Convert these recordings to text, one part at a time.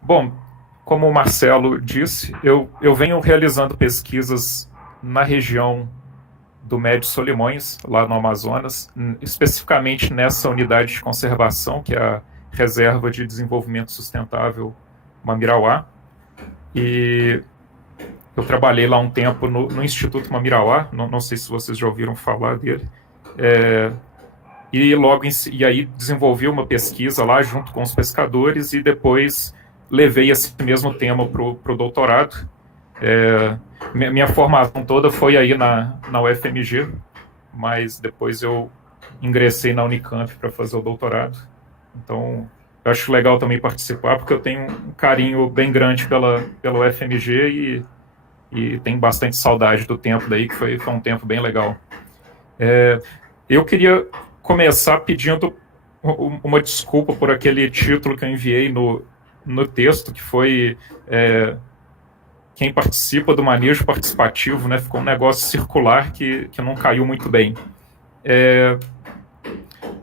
Bom, como o Marcelo disse, eu venho realizando pesquisas na região do Médio Solimões, lá no Amazonas, especificamente nessa unidade de conservação, que é a Reserva de Desenvolvimento Sustentável Mamirauá. E eu trabalhei lá um tempo no Instituto Mamirauá, não sei se vocês já ouviram falar dele. E aí desenvolvi uma pesquisa lá junto com os pescadores e depois levei esse mesmo tema para o doutorado. Minha formação toda foi aí na UFMG, mas depois eu ingressei na Unicamp para fazer o doutorado. Então, eu acho legal também participar, porque eu tenho um carinho bem grande pela UFMG e tenho bastante saudade do tempo daí, que foi um tempo bem legal. Eu queria começar pedindo uma desculpa por aquele título que eu enviei no texto, que foi quem participa do manejo participativo, né? Ficou um negócio circular que não caiu muito bem.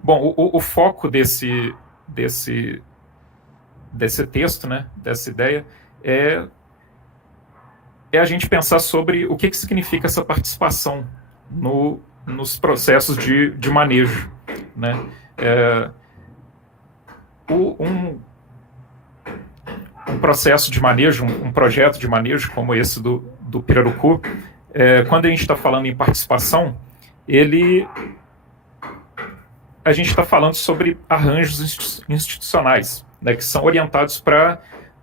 Bom, o foco desse texto, né, dessa ideia, é a gente pensar sobre o que significa essa participação nos processos de manejo, né? Um processo de manejo, um projeto de manejo como esse do Pirarucu, quando a gente está falando em participação, a gente está falando sobre arranjos institucionais, né, que são orientados para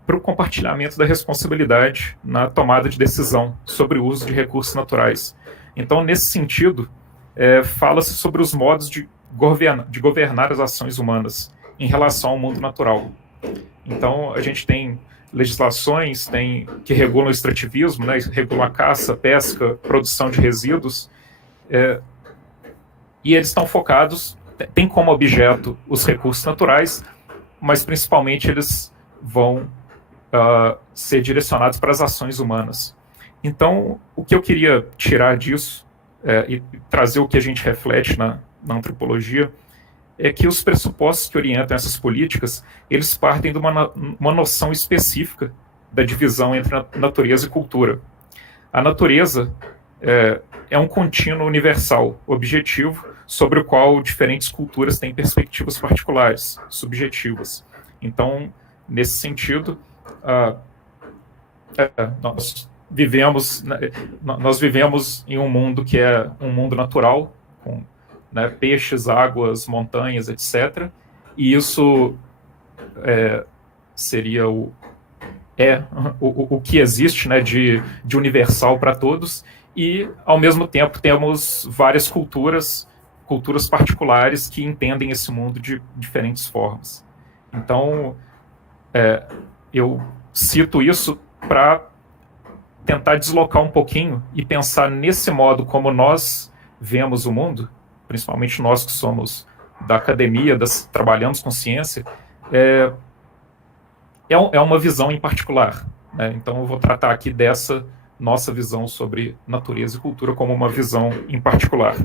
o compartilhamento da responsabilidade na tomada de decisão sobre o uso de recursos naturais. Então, nesse sentido, fala-se sobre os modos de governar as ações humanas em relação ao mundo natural. Então, a gente tem legislações que regulam o extrativismo, né, regulam a caça, pesca, produção de resíduos, e eles estão focados, tem como objeto os recursos naturais, mas principalmente eles vão ser direcionados para as ações humanas. Então, o que eu queria tirar disso e trazer o que a gente reflete na antropologia é que os pressupostos que orientam essas políticas, eles partem de uma noção específica da divisão entre natureza e cultura. A natureza é um contínuo universal, objetivo, sobre o qual diferentes culturas têm perspectivas particulares, subjetivas. Então, nesse sentido, nós vivemos em um mundo que é um mundo natural, com, né, peixes, águas, montanhas, etc. E isso seria o que existe, né, de universal para todos, e, ao mesmo tempo, temos várias culturas particulares que entendem esse mundo de diferentes formas. Então, eu cito isso para tentar deslocar um pouquinho e pensar nesse modo como nós vemos o mundo, principalmente nós que somos da academia, trabalhamos com ciência, é uma visão em particular, né? Então eu vou tratar aqui dessa nossa visão sobre natureza e cultura como uma visão em particular.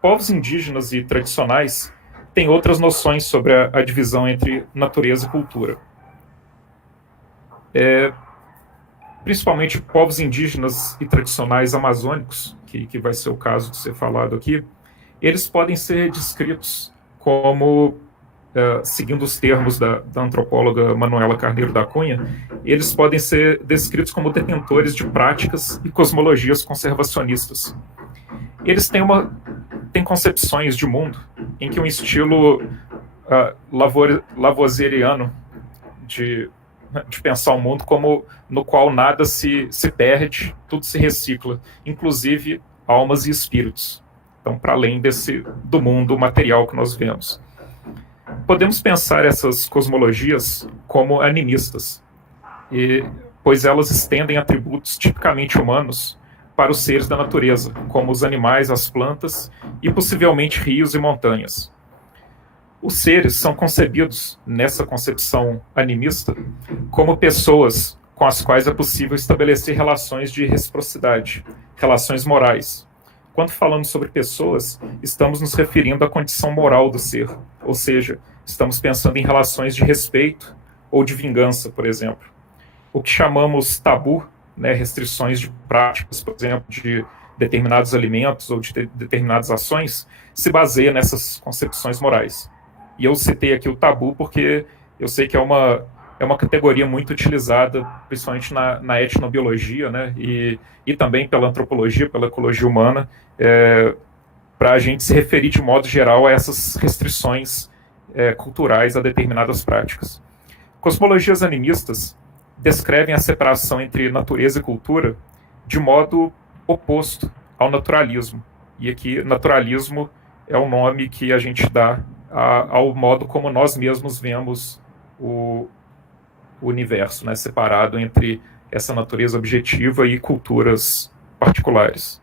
Povos indígenas e tradicionais têm outras noções sobre a divisão entre natureza e cultura. Principalmente povos indígenas e tradicionais amazônicos, que vai ser o caso de ser falado aqui, eles podem ser descritos como, seguindo os termos da antropóloga Manuela Carneiro da Cunha, eles podem ser descritos como detentores de práticas e cosmologias conservacionistas. Eles têm concepções de mundo em que um estilo lavoisieriano de pensar o mundo como no qual nada se perde, tudo se recicla, inclusive almas e espíritos. Então, para além do mundo material que nós vemos. Podemos pensar essas cosmologias como animistas, pois elas estendem atributos tipicamente humanos para os seres da natureza, como os animais, as plantas e possivelmente rios e montanhas. Os seres são concebidos, nessa concepção animista, como pessoas com as quais é possível estabelecer relações de reciprocidade, relações morais. Quando falamos sobre pessoas, estamos nos referindo à condição moral do ser, ou seja, estamos pensando em relações de respeito, ou de vingança, por exemplo. O que chamamos tabu, né, restrições de práticas, por exemplo, de determinados alimentos ou de determinadas ações, se baseia nessas concepções morais. E eu citei aqui o tabu porque eu sei que é uma categoria muito utilizada, principalmente na etnobiologia, né, e também pela antropologia, pela ecologia humana, para a gente se referir de modo geral a essas restrições culturais a determinadas práticas. Cosmologias animistas descrevem a separação entre natureza e cultura de modo oposto ao naturalismo. E aqui, naturalismo é o nome que a gente dá ao modo como nós mesmos vemos o universo, né, separado entre essa natureza objetiva e culturas particulares.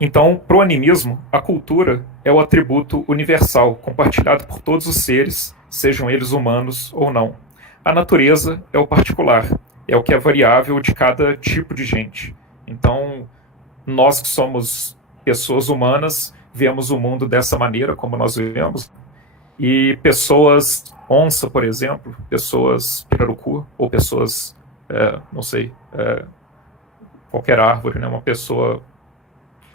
Então, para o animismo, a cultura é o atributo universal, compartilhado por todos os seres, sejam eles humanos ou não. A natureza é o particular, é o que é variável de cada tipo de gente. Então, nós que somos pessoas humanas, vemos o mundo dessa maneira, como nós vivemos, e pessoas onça, por exemplo, pessoas pirarucu, ou pessoas, não sei, qualquer árvore, né, uma pessoa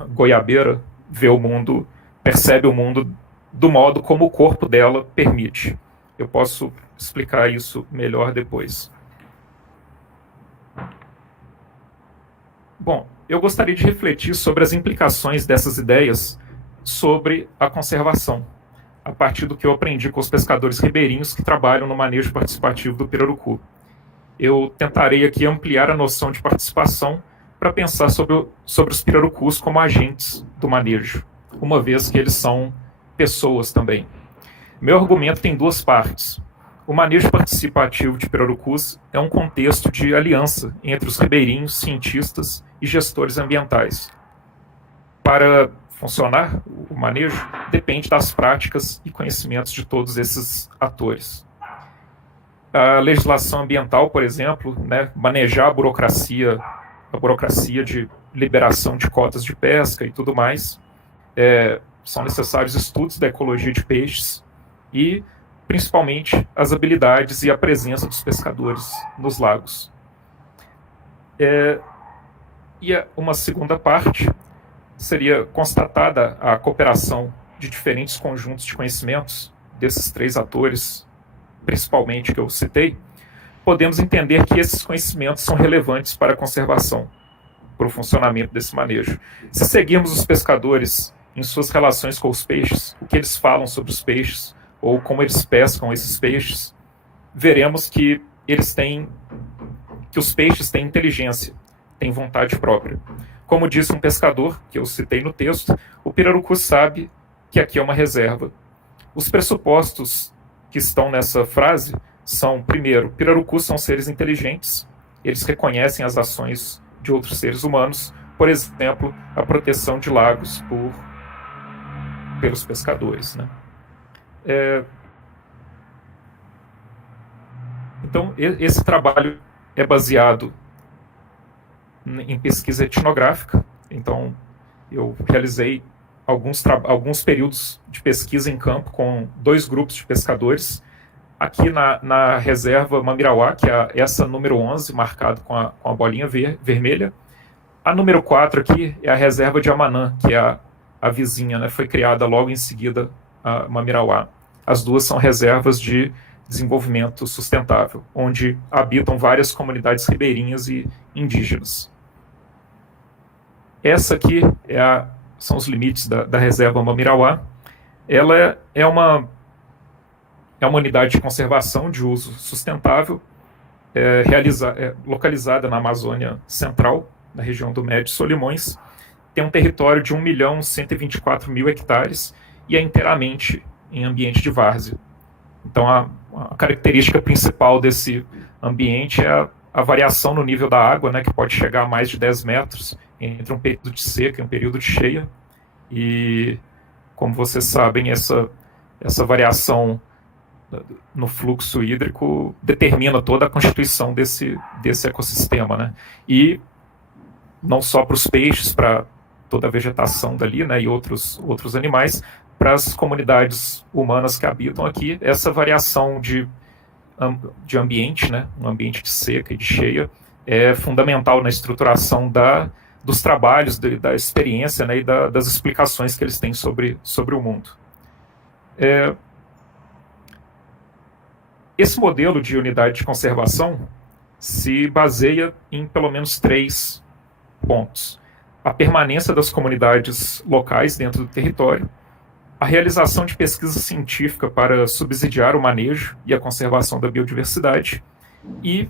goiabeira vê o mundo, percebe o mundo do modo como o corpo dela permite. Eu posso explicar isso melhor depois. Bom, eu gostaria de refletir sobre as implicações dessas ideias sobre a conservação, a partir do que eu aprendi com os pescadores ribeirinhos que trabalham no manejo participativo do pirarucu. Eu tentarei aqui ampliar a noção de participação para pensar sobre os pirarucus como agentes do manejo, uma vez que eles são pessoas também. Meu argumento tem duas partes. O manejo participativo de pirarucus é um contexto de aliança entre os ribeirinhos, cientistas e gestores ambientais. Para funcionar, o manejo depende das práticas e conhecimentos de todos esses atores. A legislação ambiental, por exemplo, né, manejar a burocracia de liberação de cotas de pesca e tudo mais, são necessários estudos da ecologia de peixes e, principalmente, as habilidades e a presença dos pescadores nos lagos. E uma segunda parte seria constatada a cooperação de diferentes conjuntos de conhecimentos desses três atores, principalmente que eu citei, podemos entender que esses conhecimentos são relevantes para a conservação, para o funcionamento desse manejo. Se seguirmos os pescadores em suas relações com os peixes, o que eles falam sobre os peixes, ou como eles pescam esses peixes, veremos que os peixes têm inteligência, têm vontade própria. Como disse um pescador, que eu citei no texto, o pirarucu sabe que aqui é uma reserva. Os pressupostos que estão nessa frase são, primeiro, pirarucus são seres inteligentes, eles reconhecem as ações de outros seres humanos, por exemplo, a proteção de lagos pelos pescadores, né? Então, esse trabalho é baseado em pesquisa etnográfica. Então, eu realizei alguns períodos de pesquisa em campo com 2 grupos de pescadores, aqui na reserva Mamirauá, que é essa número 11, marcado com a bolinha vermelha. A número 4 aqui é a reserva de Amanã, que é a vizinha, né? Foi criada logo em seguida a Mamirauá. As duas são reservas de desenvolvimento sustentável, onde habitam várias comunidades ribeirinhas e indígenas. Essa aqui são os limites da reserva Mamirauá. Ela é uma unidade de conservação de uso sustentável, localizada na Amazônia Central, na região do Médio Solimões. Tem um território de 1.124.000 hectares e é inteiramente em ambiente de várzea. Então, a característica principal desse ambiente é a variação no nível da água, né, que pode chegar a mais de 10 metros entre um período de seca e um período de cheia. E, como vocês sabem, essa variação no fluxo hídrico determina toda a constituição desse ecossistema, né? E não só para os peixes, para toda a vegetação dali, né, e outros animais, para as comunidades humanas que habitam aqui, essa variação de ambiente, né, um ambiente de seca e de cheia, é fundamental na estruturação dos trabalhos, da experiência, né, e das explicações que eles têm sobre o mundo. Esse modelo de unidade de conservação se baseia em pelo menos 3 pontos: a permanência das comunidades locais dentro do território, a realização de pesquisa científica para subsidiar o manejo e a conservação da biodiversidade e,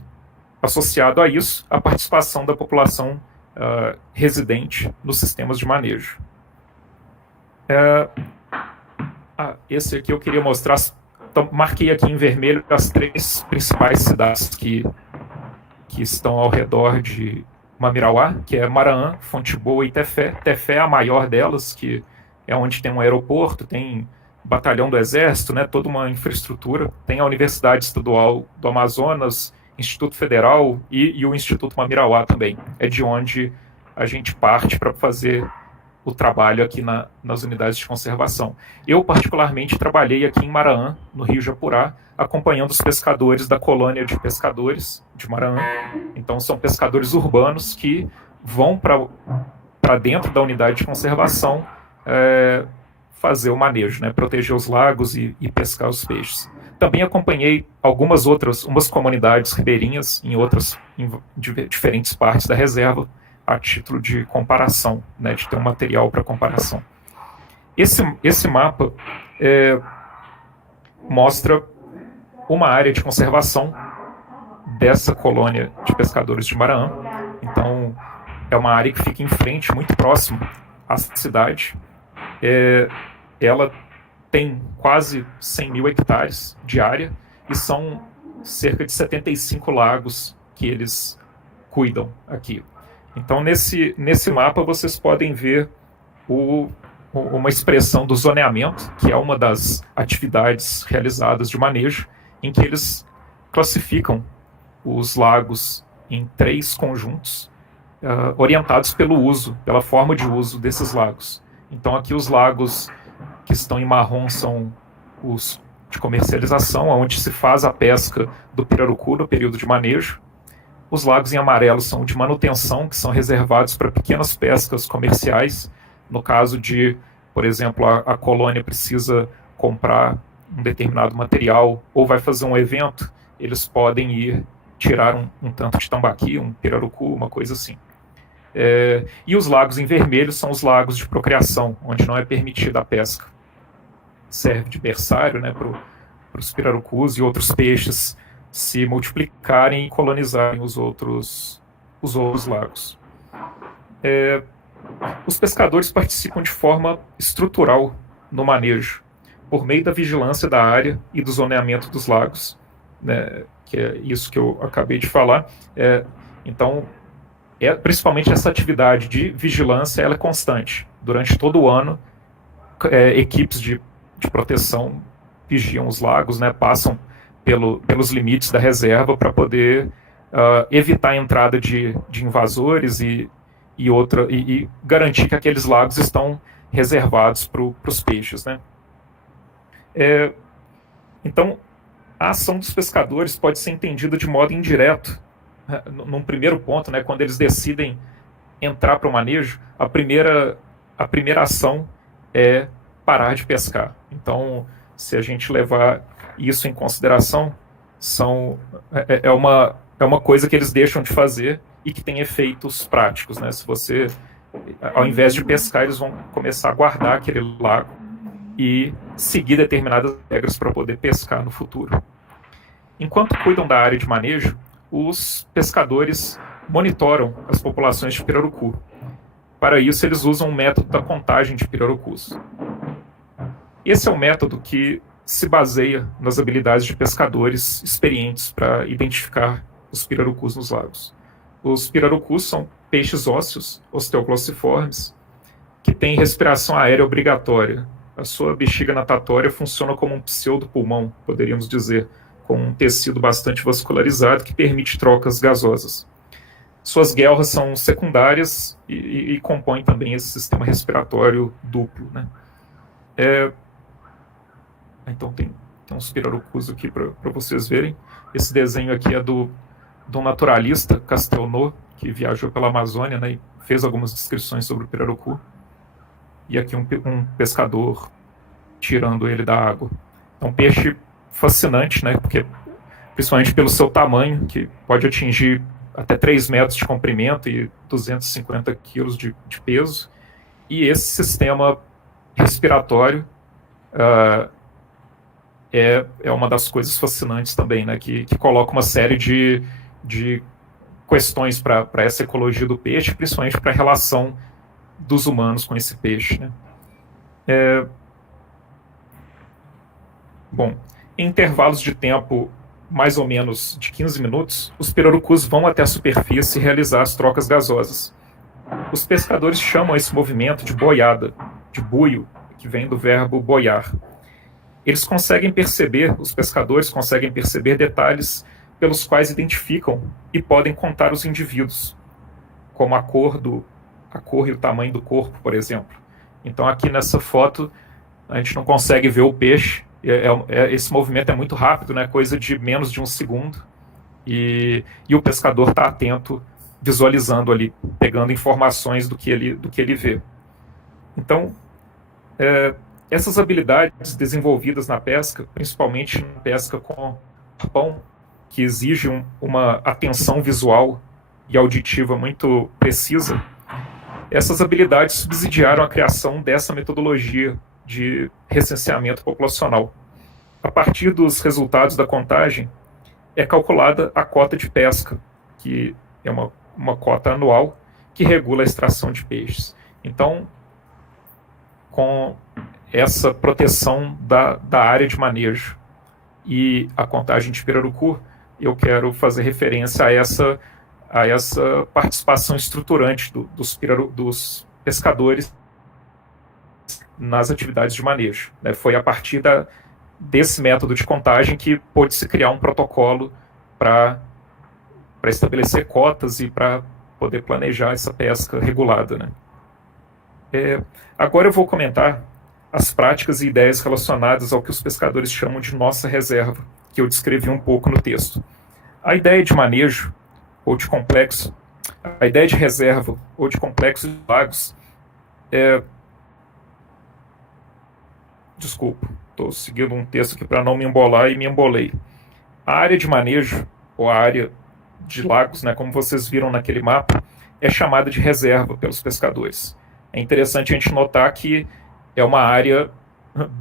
associado a isso, a participação da população residente nos sistemas de manejo. Esse aqui eu queria mostrar. Então, marquei aqui em vermelho as 3 principais cidades que estão ao redor de Mamirauá, que é Maraã, Fonte Boa e Tefé. Tefé é a maior delas, que é onde tem um aeroporto, tem batalhão do Exército, né, toda uma infraestrutura. Tem a Universidade Estadual do Amazonas, Instituto Federal e o Instituto Mamirauá também. É de onde a gente parte para fazer o trabalho aqui nas unidades de conservação. Eu, particularmente, trabalhei aqui em Maraã, no Rio Japurá, acompanhando os pescadores da colônia de pescadores de Maraã. Então, são pescadores urbanos que vão para dentro da unidade de conservação fazer o manejo, né, proteger os lagos e pescar os peixes. Também acompanhei umas comunidades ribeirinhas em diferentes partes da reserva, a título de comparação, né, de ter um material para comparação. Esse mapa mostra uma área de conservação dessa colônia de pescadores de Maraã. Então, é uma área que fica em frente, muito próximo à cidade. Ela tem quase 100 mil hectares de área e são cerca de 75 lagos que eles cuidam aqui. Então, nesse mapa, vocês podem ver uma expressão do zoneamento, que é uma das atividades realizadas de manejo, em que eles classificam os lagos em 3 conjuntos, orientados pela forma de uso desses lagos. Então, aqui os lagos que estão em marrom são os de comercialização, onde se faz a pesca do pirarucu no período de manejo. Os lagos em amarelo são de manutenção, que são reservados para pequenas pescas comerciais. No caso de, por exemplo, a colônia precisa comprar um determinado material ou vai fazer um evento, eles podem ir tirar um tanto de tambaqui, um pirarucu, uma coisa assim. E os lagos em vermelho são os lagos de procriação, onde não é permitida a pesca. Serve de berçário, né, para os pirarucus e outros peixes se multiplicarem e colonizarem os outros lagos. Os pescadores participam de forma estrutural no manejo, por meio da vigilância da área e do zoneamento dos lagos, né, que é isso que eu acabei de falar. Então, principalmente essa atividade de vigilância, ela é constante. Durante todo o ano, equipes de proteção vigiam os lagos, né, passam pelos limites da reserva para poder evitar a entrada de invasores e garantir que aqueles lagos estão reservados para os peixes, né? Então, a ação dos pescadores pode ser entendida de modo indireto. Num primeiro ponto, né, quando eles decidem entrar para o manejo, a primeira ação é parar de pescar. Então, se a gente levar isso em consideração, é uma coisa que eles deixam de fazer e que tem efeitos práticos, né? Se você, ao invés de pescar, eles vão começar a guardar aquele lago e seguir determinadas regras para poder pescar no futuro. Enquanto cuidam da área de manejo, os pescadores monitoram as populações de pirarucu. Para isso, eles usam o método da contagem de pirarucus. Esse é o método que se baseia nas habilidades de pescadores experientes para identificar os pirarucus nos lagos. Os pirarucus são peixes ósseos, osteoglossiformes, que têm respiração aérea obrigatória. A sua bexiga natatória funciona como um pseudopulmão, poderíamos dizer, com um tecido bastante vascularizado que permite trocas gasosas. Suas guelras são secundárias e compõem também esse sistema respiratório duplo, né? Então tem uns pirarucus aqui para vocês verem. Esse desenho aqui é do naturalista Castelnau, que viajou pela Amazônia, né, e fez algumas descrições sobre o pirarucu. E aqui um pescador tirando ele da água. É um peixe fascinante, né, porque, principalmente pelo seu tamanho, que pode atingir até 3 metros de comprimento e 250 quilos de peso. E esse sistema respiratório é uma das coisas fascinantes também, né, que coloca uma série de questões para essa ecologia do peixe, principalmente para a relação dos humanos com esse peixe, né. Bom, em intervalos de tempo mais ou menos de 15 minutos, os pirarucus vão até a superfície realizar as trocas gasosas. Os pescadores chamam esse movimento de boiada, de buio, que vem do verbo boiar. Os pescadores conseguem perceber detalhes pelos quais identificam e podem contar os indivíduos, como a cor e o tamanho do corpo, por exemplo. Então aqui nessa foto a gente não consegue ver o peixe, esse movimento é muito rápido, né? Coisa de menos de um segundo, e o pescador está atento, visualizando ali, pegando informações do que ele vê. Então, essas habilidades desenvolvidas na pesca, principalmente na pesca com arpão, que exige uma atenção visual e auditiva muito precisa, essas habilidades subsidiaram a criação dessa metodologia de recenseamento populacional. A partir dos resultados da contagem, é calculada a cota de pesca, que é uma cota anual que regula a extração de peixes. Então, com essa proteção da área de manejo e a contagem de pirarucu, eu quero fazer referência a essa participação estruturante dos pescadores nas atividades de manejo, né? Foi a partir desse método de contagem que pôde-se criar um protocolo para estabelecer cotas e para poder planejar essa pesca regulada, né? Agora eu vou comentar as práticas e ideias relacionadas ao que os pescadores chamam de nossa reserva, que eu descrevi um pouco no texto. A ideia de manejo ou de complexo, a ideia de reserva ou de complexo de lagos Desculpa, estou seguindo um texto aqui para não me embolar e me embolei. A área de manejo, ou a área de lagos, né, como vocês viram naquele mapa, é chamada de reserva pelos pescadores. É interessante a gente notar que é uma área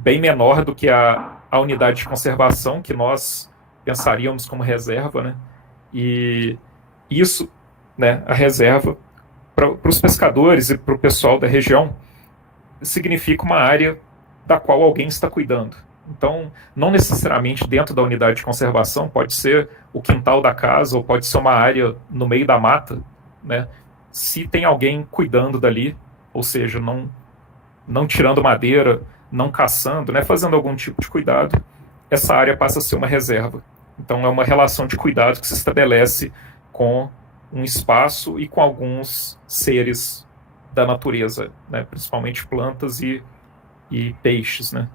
bem menor do que a unidade de conservação, que nós pensaríamos como reserva, né? E isso, né, a reserva, para os pescadores e para o pessoal da região, significa uma área da qual alguém está cuidando. Então, não necessariamente dentro da unidade de conservação, pode ser o quintal da casa, ou pode ser uma área no meio da mata, né? Se tem alguém cuidando dali, ou seja, não tirando madeira, não caçando, né, fazendo algum tipo de cuidado, essa área passa a ser uma reserva. Então, é uma relação de cuidado que se estabelece com um espaço e com alguns seres da natureza, né, principalmente plantas e peixes, né?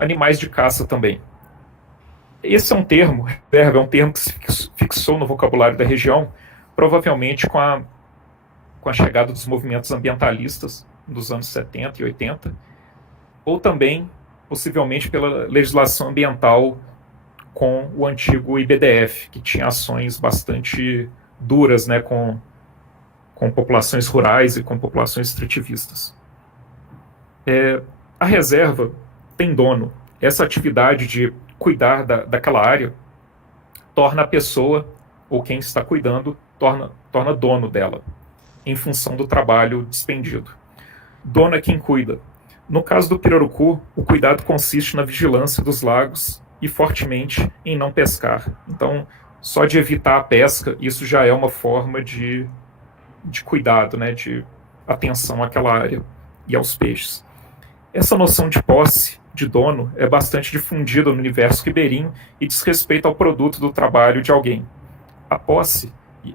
Animais de caça também. Esse é um termo, reserva, é um termo que se fixou no vocabulário da região, provavelmente com a chegada dos movimentos ambientalistas dos anos 70 e 80, ou também, possivelmente, pela legislação ambiental com o antigo IBDF, que tinha ações bastante duras, né, com populações rurais e com populações extrativistas. A reserva tem dono. Essa atividade de cuidar daquela área torna a pessoa, ou quem está cuidando, torna dono dela, em função do trabalho despendido. Dono é quem cuida. No caso do pirarucu, o cuidado consiste na vigilância dos lagos e fortemente em não pescar. Então, só de evitar a pesca, isso já é uma forma de cuidado, né, de atenção àquela área e aos peixes. Essa noção de posse, de dono, é bastante difundida no universo ribeirinho e diz respeito ao produto do trabalho de alguém. A posse,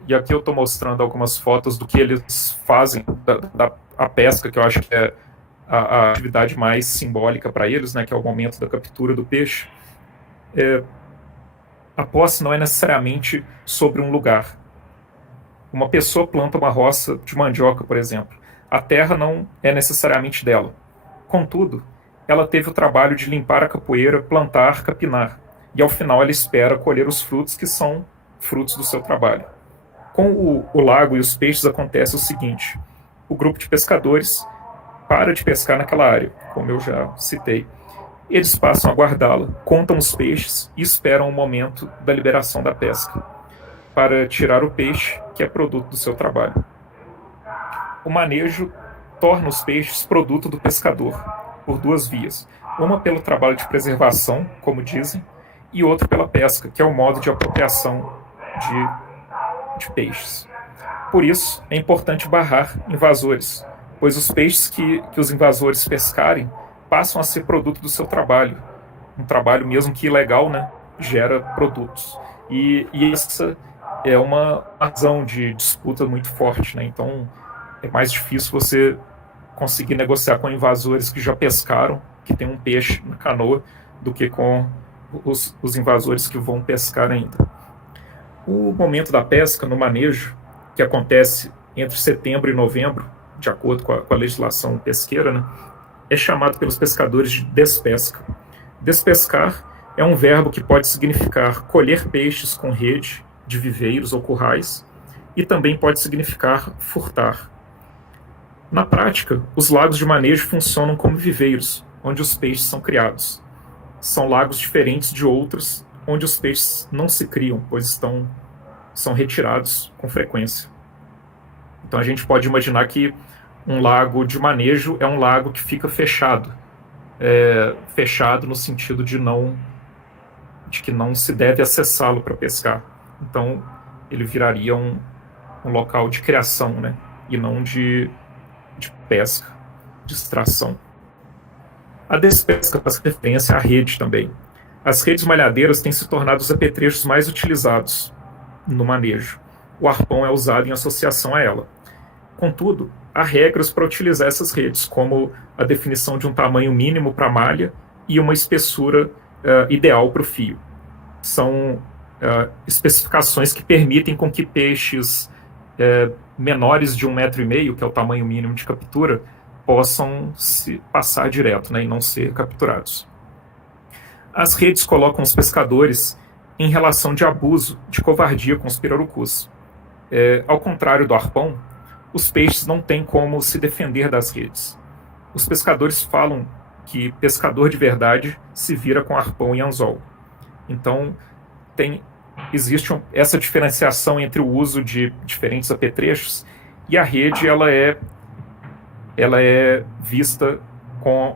e aqui eu estou mostrando algumas fotos do que eles fazem da pesca, que eu acho que é a atividade mais simbólica para eles, né, que é o momento da captura do peixe, a posse não é necessariamente sobre um lugar. Uma pessoa planta uma roça de mandioca, por exemplo. A terra não é necessariamente dela. Contudo, ela teve o trabalho de limpar a capoeira, plantar, capinar. E ao final ela espera colher os frutos que são frutos do seu trabalho. Com o lago e os peixes acontece o seguinte: o grupo de pescadores para de pescar naquela área, como eu já citei. Eles passam a guardá-la, contam os peixes e esperam o momento da liberação da pesca, para tirar o peixe, que é produto do seu trabalho. O manejo torna os peixes produto do pescador, por duas vias. Uma pelo trabalho de preservação, como dizem, e outra pela pesca, que é o modo de apropriação de peixes. Por isso, é importante barrar invasores, pois os peixes que os invasores pescarem passam a ser produto do seu trabalho. Um trabalho, mesmo que ilegal, né, gera produtos. E essa é uma razão de disputa muito forte, né? Então, é mais difícil você conseguir negociar com invasores que já pescaram, que tem um peixe na canoa, do que com os invasores que vão pescar ainda. O momento da pesca no manejo, que acontece entre setembro e novembro, de acordo com a legislação pesqueira, né, é chamado pelos pescadores de despesca. Despescar é um verbo que pode significar colher peixes com rede, de viveiros ou currais, e também pode significar furtar. Na prática, os lagos de manejo funcionam como viveiros, onde os peixes são criados. São lagos diferentes de outros, onde os peixes não se criam, pois são retirados com frequência. Então a gente pode imaginar que um lago de manejo é um lago que fica fechado. Fechado no sentido de que não se deve acessá-lo para pescar. Então ele viraria um local de criação, né? E não de pesca, de extração. A despesca faz referência à rede também. As redes malhadeiras têm se tornado os apetrechos mais utilizados no manejo. O arpão é usado em associação a ela. Contudo, há regras para utilizar essas redes, como a definição de um tamanho mínimo para a malha e uma espessura ideal para o fio. São especificações que permitem com que peixes menores de 1,5 metro, que é o tamanho mínimo de captura, possam se passar direto, né, e não ser capturados. As redes colocam os pescadores em relação de abuso, de covardia com os pirarucus. Ao contrário do arpão, os peixes não têm como se defender das redes. Os pescadores falam que pescador de verdade se vira com arpão e anzol. Então, existe essa diferenciação entre o uso de diferentes apetrechos, e a rede ela é vista com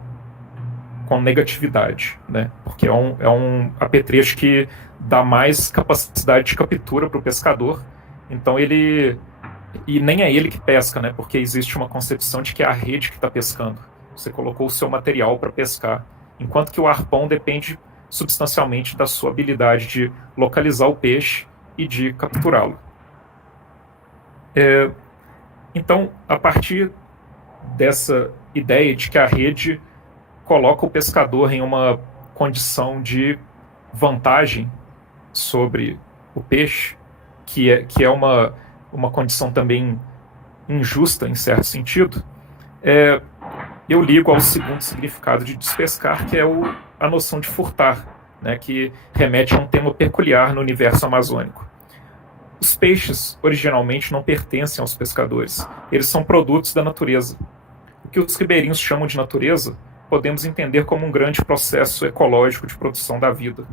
negatividade, né? Porque é um apetrecho que dá mais capacidade de captura para o pescador. Então e nem é ele que pesca, né? Porque existe uma concepção de que é a rede que está pescando. Você colocou o seu material para pescar, enquanto que o arpão depende substancialmente da sua habilidade de localizar o peixe e de capturá-lo. Então, a partir dessa ideia de que a rede coloca o pescador em uma condição de vantagem sobre o peixe, que é uma condição também injusta, em certo sentido, eu ligo ao segundo significado de despescar, que é a noção de furtar, né, que remete a um tema peculiar no universo amazônico. Os peixes, originalmente, não pertencem aos pescadores. Eles são produtos da natureza. O que os ribeirinhos chamam de natureza, podemos entender como um grande processo ecológico de produção da vida.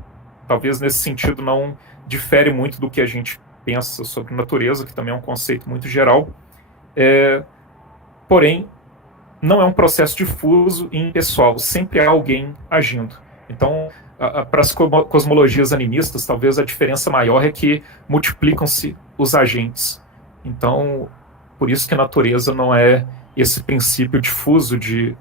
Talvez, nesse sentido, não difere muito do que a gente pensa sobre natureza, que também é um conceito muito geral. Porém, não é um processo difuso e impessoal. Sempre há alguém agindo. Então, para as cosmologias animistas, talvez a diferença maior é que multiplicam-se os agentes. Então, por isso que a natureza não é esse princípio difuso de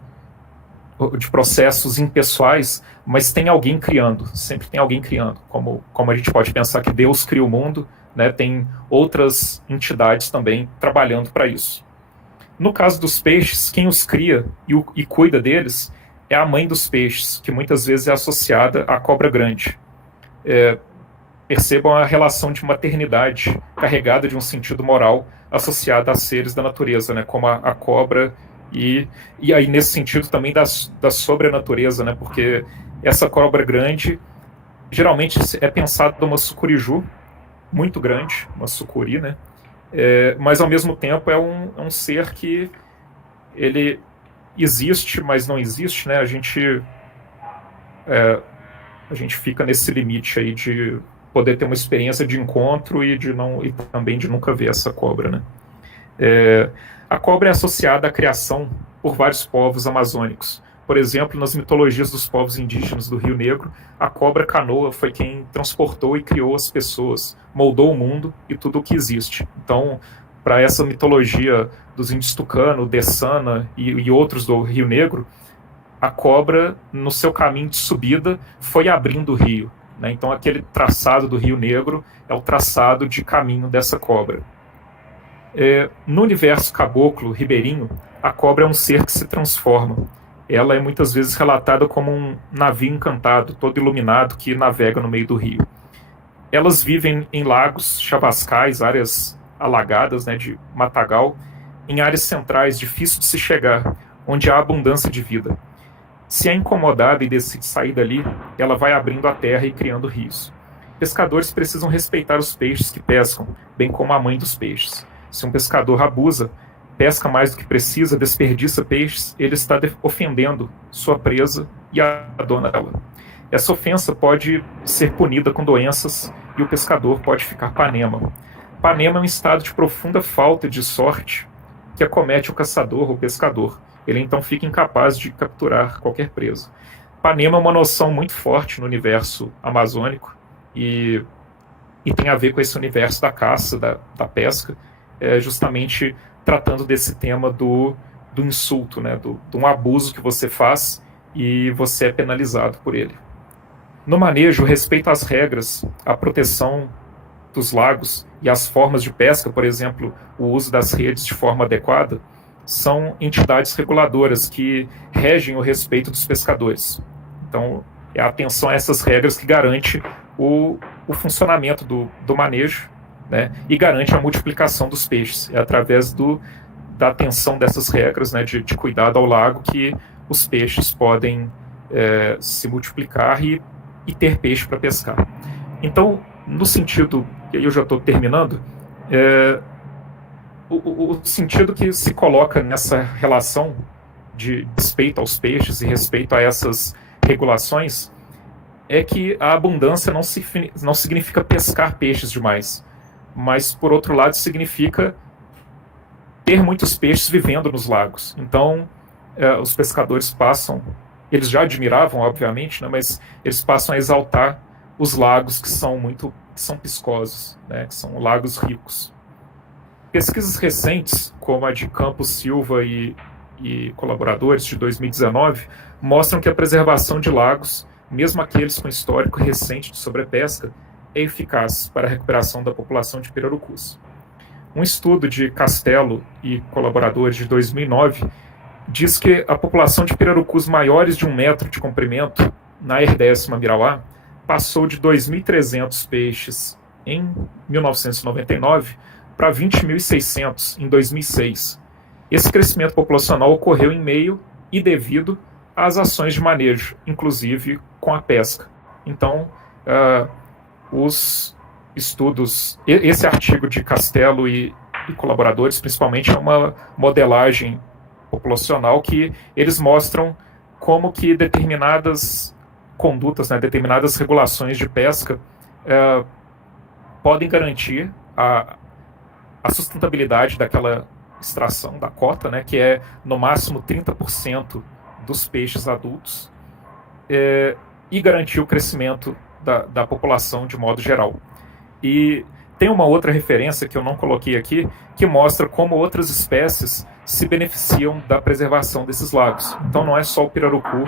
processos impessoais, mas tem alguém criando, sempre tem alguém criando. Como a gente pode pensar que Deus cria o mundo, né, tem outras entidades também trabalhando para isso. No caso dos peixes, quem os cria e cuida deles é a mãe dos peixes, que muitas vezes é associada à cobra grande. Percebam a relação de maternidade carregada de um sentido moral associada a seres da natureza, né, como a cobra, e aí nesse sentido também da sobrenatureza, né, porque essa cobra grande geralmente é pensada uma sucuriju muito grande, uma sucuri, né, mas ao mesmo tempo é um ser que ele existe, mas não existe, né, a gente fica nesse limite aí de poder ter uma experiência de encontro e também de nunca ver essa cobra, né? A cobra é associada à criação por vários povos amazônicos. Por exemplo, nas mitologias dos povos indígenas do Rio Negro, a cobra canoa foi quem transportou e criou as pessoas, moldou o mundo e tudo o que existe. Então, para essa mitologia dos índios Tucano, Dessana e outros do Rio Negro, a cobra, no seu caminho de subida, foi abrindo o rio. Né? Então, aquele traçado do Rio Negro é o traçado de caminho dessa cobra. No universo caboclo ribeirinho, a cobra é um ser que se transforma. Ela é muitas vezes relatada como um navio encantado, todo iluminado, que navega no meio do rio. Elas vivem em lagos, chavascais, áreas alagadas, né, de matagal, em áreas centrais, difícil de se chegar, onde há abundância de vida. Se é incomodada e decide sair dali, ela vai abrindo a terra e criando rios. Pescadores precisam respeitar os peixes que pescam, bem como a mãe dos peixes. Se um pescador abusa, pesca mais do que precisa, desperdiça peixes, ele está ofendendo sua presa e a dona dela. Essa ofensa pode ser punida com doenças e o pescador pode ficar panema. Panema é um estado de profunda falta de sorte que acomete o caçador ou pescador. Ele então fica incapaz de capturar qualquer presa. Panema é uma noção muito forte no universo amazônico e tem a ver com esse universo da caça, da pesca, justamente tratando desse tema do insulto, né, de um abuso que você faz e você é penalizado por ele. No manejo, o respeito às regras, a proteção dos lagos e as formas de pesca, por exemplo, o uso das redes de forma adequada, são entidades reguladoras que regem o respeito dos pescadores. Então, é a atenção a essas regras que garante o funcionamento do manejo, né, e garante a multiplicação dos peixes. É através da atenção dessas regras, né, de cuidado ao lago, que os peixes podem se multiplicar e ter peixe para pescar. Então, no sentido, e aí eu já estou terminando, o sentido que se coloca nessa relação de respeito aos peixes e respeito a essas regulações é que a abundância não significa pescar peixes demais, mas, por outro lado, significa ter muitos peixes vivendo nos lagos. Então, os pescadores eles já admiravam, obviamente, né, mas eles passam a exaltar os lagos que são piscosos, né, que são lagos ricos. Pesquisas recentes, como a de Campos Silva e colaboradores, de 2019, mostram que a preservação de lagos, mesmo aqueles com histórico recente de sobrepesca, é eficaz para a recuperação da população de pirarucus. Um estudo de Castelo e colaboradores de 2009 diz que a população de pirarucus maiores de 1 metro de comprimento na Herdécima Mirauá passou de 2.300 peixes em 1999 para 20.600 em 2006. Esse crescimento populacional ocorreu em meio e devido às ações de manejo, inclusive com a pesca. Então, os estudos, esse artigo de Castelo e colaboradores, principalmente, é uma modelagem populacional que eles mostram como que determinadas condutas, né, determinadas regulações de pesca podem garantir a sustentabilidade daquela extração da cota, né, que é no máximo 30% dos peixes adultos, e garantir o crescimento da população de modo geral. E tem uma outra referência que eu não coloquei aqui, que mostra como outras espécies se beneficiam da preservação desses lagos. Então não é só o pirarucu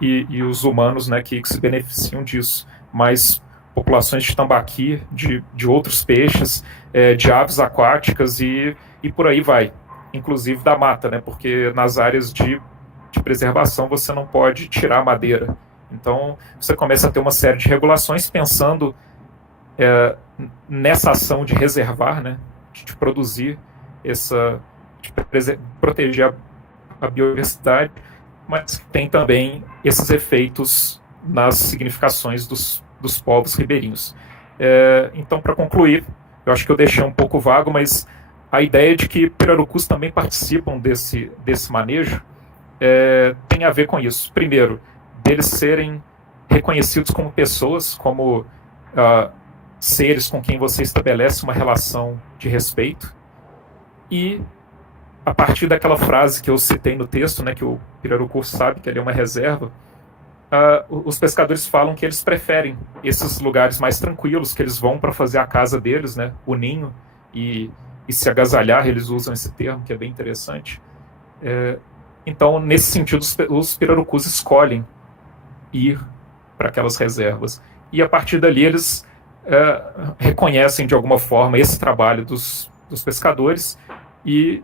e os humanos, né, que se beneficiam disso, mas populações de tambaqui, de outros peixes, de aves aquáticas e por aí vai. inclusive da mata, né? Porque nas áreas de preservação você não pode tirar a madeira. Então você começa a ter uma série de regulações pensando nessa ação de reservar, né? De produzir de proteger a biodiversidade, mas tem também esses efeitos nas significações dos povos ribeirinhos. Então, para concluir, eu acho que eu deixei um pouco vago, mas a ideia de que pirarucus também participam desse manejo tem a ver com isso. Primeiro, deles serem reconhecidos como pessoas, como seres com quem você estabelece uma relação de respeito, e a partir daquela frase que eu citei no texto, né, que o pirarucu sabe que ele é uma reserva, os pescadores falam que eles preferem esses lugares mais tranquilos, que eles vão para fazer a casa deles, né, o ninho, e se agasalhar, eles usam esse termo, que é bem interessante. Então, nesse sentido, os pirarucus escolhem ir para aquelas reservas. E a partir dali eles reconhecem de alguma forma esse trabalho dos pescadores e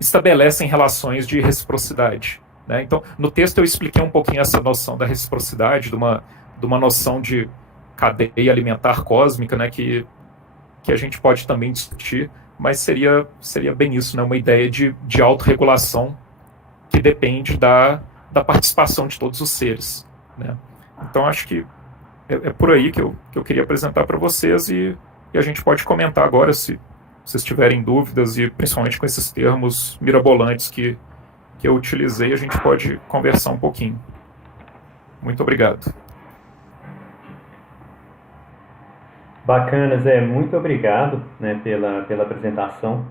estabelecem relações de reciprocidade, né? Então, no texto eu expliquei um pouquinho essa noção da reciprocidade, de uma noção de cadeia alimentar cósmica, né, que a gente pode também discutir, mas seria bem isso, né, uma ideia de autorregulação que depende da participação de todos os seres, né? Então, acho que é por aí que eu queria apresentar para vocês e a gente pode comentar agora se vocês tiverem dúvidas e principalmente com esses termos mirabolantes que eu utilizei, a gente pode conversar um pouquinho. Muito obrigado. Bacana, Zé. Muito obrigado, né, pela apresentação.